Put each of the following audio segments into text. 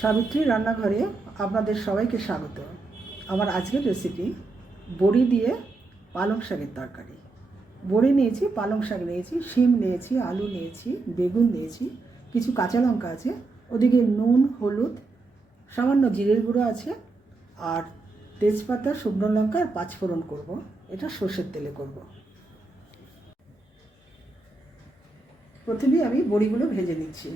সাবিত্রী রান্নাঘরে আপনাদের সবাইকে স্বাগত। আমার আজকের রেসিপি বড়ি দিয়ে পালং শাকের তরকারি। বড়ি নিয়েছি, পালং শাক নিয়েছি, শিম নিয়েছি, আলু নিয়েছি, বেগুন নিয়েছি, কিছু কাঁচা লঙ্কা আছে, ওদিকে নুন, হলুদ, সামান্য জিরের গুঁড়ো আছে, আর তেজপাতা, শুকনো লঙ্কা আর পাঁচফোড়ন করব। এটা সর্ষের তেলে করব। প্রথমেই আমি বড়িগুলো ভেজে নিচ্ছি।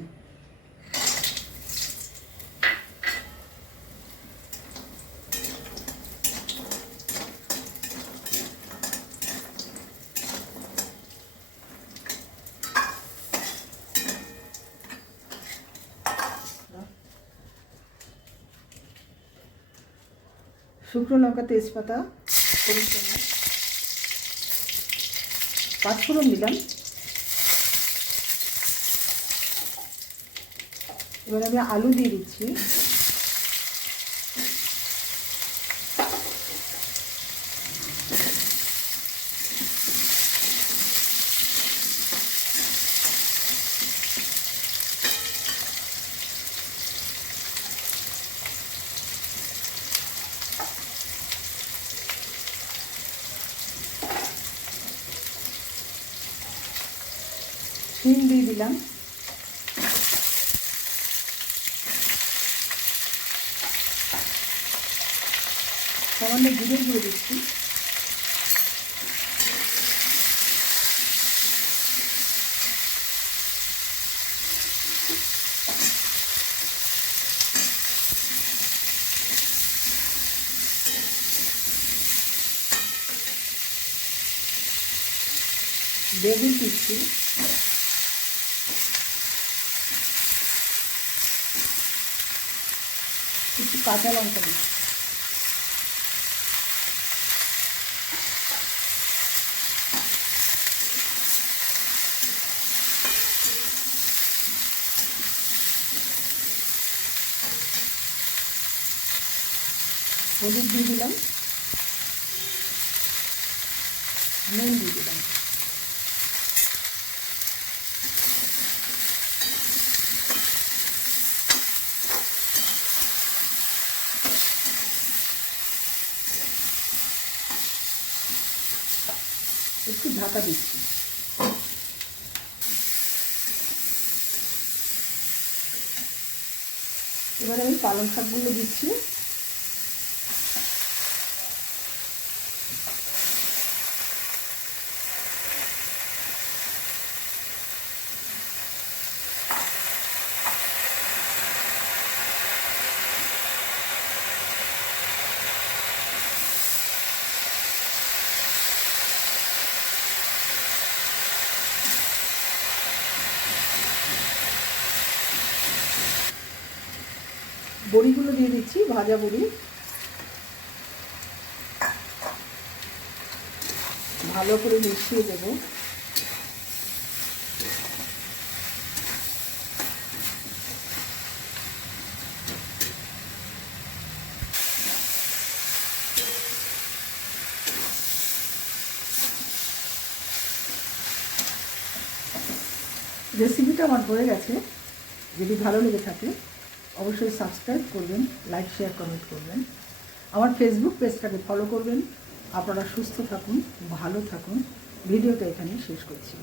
শুকনো লঙ্কা, তেজপাতা, পাঁচফোড়ন দিলাম। এবার আমি আলু দিয়ে দিচ্ছি। শিম দিয়ে দিলাম। সামান্য জিরের গুঁড়ো দিচ্ছি। বেগুন দিচ্ছি। কিছু কাঁচা লঙ্কা দিচ্ছি। হলুদ দিয়ে দিলাম, নুন দিয়ে দিলাম। একটু ঢাকা দিচ্ছি। এবার আমি পালং শাকগুলো দিচ্ছি। বড়িগুলো দিয়ে দিচ্ছি, ভাজা বড়ি। ভালো করে মিশিয়ে দেব। রেসিপিটা আমার হয়ে গেছে। যদি ভালো লেগে থাকে অবশ্যই সাবস্ক্রাইব করবেন, লাইক, শেয়ার, কমেন্ট করবেন। আমার ফেসবুক পেজটাকে ফলো করবেন। আপনারা সুস্থ থাকুন, ভালো থাকুন। ভিডিওটা এখানেই শেষ করছি।